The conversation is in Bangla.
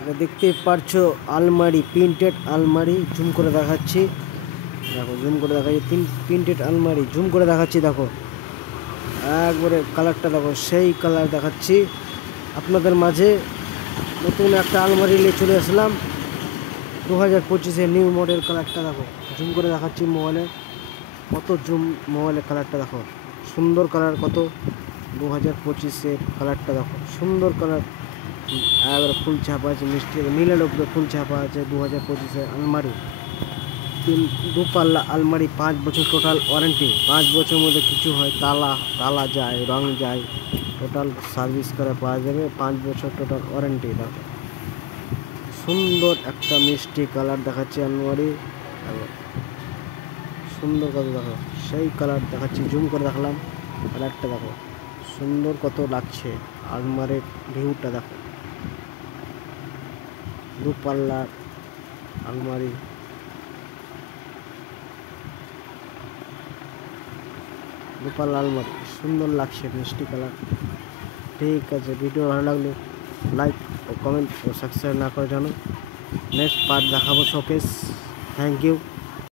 এটা দেখতে পারছো আলমারি, প্রিন্টেড আলমারি। জুম করে দেখাচ্ছি, দেখো জুম করে দেখাচ্ছি। প্রিন্টেড আলমারি জুম করে দেখাচ্ছি, দেখো একবারে কালারটা দেখো, সেই কালার দেখাচ্ছি আপনাদের মাঝে। নতুন একটা আলমারি নিয়ে চলে আসলাম 2025-এর নিউ মডেল। কালারটা দেখো, জুম করে দেখাচ্ছি মোবাইলে, কত জুম মোবাইলের কালারটা দেখো, সুন্দর কালার কত। 2025-এর কালারটা দেখো, সুন্দর কালার। একবারে ফুল ছাপা আছে, মিষ্টি নীলের উপরে ফুল ছাপা আছে। 2025-এর আলমারি, দুপাল্লা আলমারি, 5 বছর টোটাল ওয়ারেন্টি। 5 বছরের মধ্যে কিছু হয়, তালা যায়, রং যায়, টোটাল সার্ভিস করে পাওয়া যাবে। 5 বছর টোটাল ওয়ারেন্টি। দেখো সুন্দর একটা মিষ্টি কালার দেখাচ্ছে আলমারি, সুন্দর কত দেখো, সেই কালার দেখাচ্ছি। জুম করে দেখালাম, কালারটা দেখো সুন্দর কত লাগছে। আলমারির ভিউটা দেখো, দুপাল্লার আলমারি, দুপাল্লা আলমারি, সুন্দর লাগছে, মিষ্টি কালার। ঠিক আছে, ভিডিও ভালো লাগলে লাইক ও কমেন্ট ও সাবস্ক্রাইব না করে জানো। নেক্সট পার্ট দেখাবো শোকেস। Thank you.